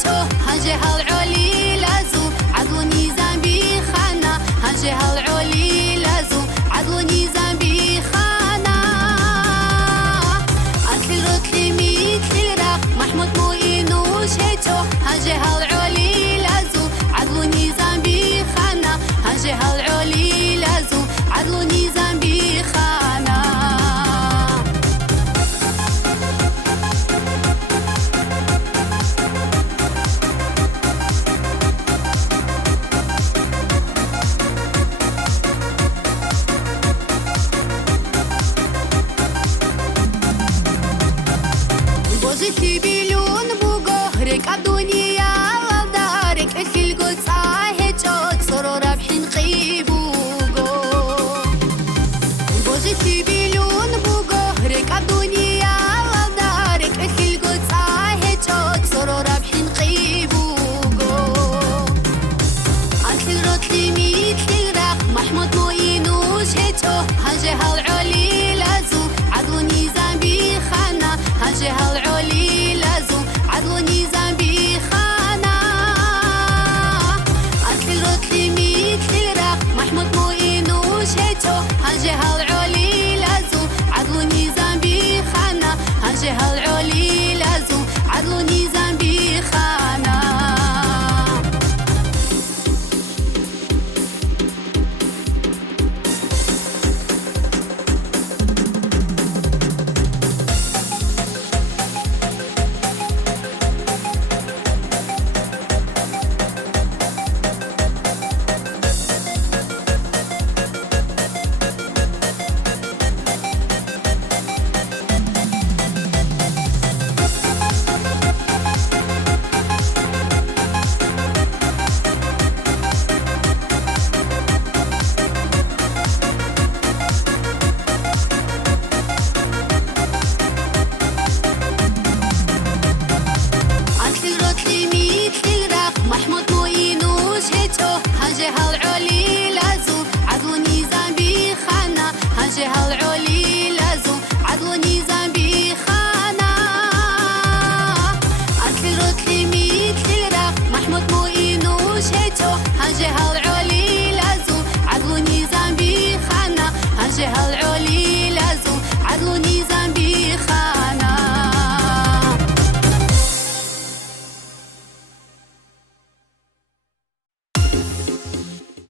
هيتو هنجي هالعلي لازو عدو نيزان بيخانا هنجي هالعلي لازو عدو نيزان بيخانا أكل رتلي ميتلي راق محمود موينوش هيتو هنجي هالعلي لازو عدو نيزان بيخانا هنجي هالعلي لازو عدو نيزان بيخانا بوجتي بيلون بوغهرك الدنيا لدارك الكل قد صاحت صرور بحين قيبوغو بوجتي بيلون بوغهرك الدنيا لدارك الكل قد صاحت صرور بحين قيبوغو أكل رتلي ميتلي راق محمود موينوش هيتو هنجي هالعلي لازو عدو نيزان بيخانا هنجي هالعلي لازو عدو نيزان بيخانا أكل رتلي ميتلي راق محمود موينوش هيتو هنجي هالعلي لازو عدو نيزان بيخانا هنجي هالعلي لازو عدو نيزان بيخانا محمود موينوش هيتو هنجي هالعلي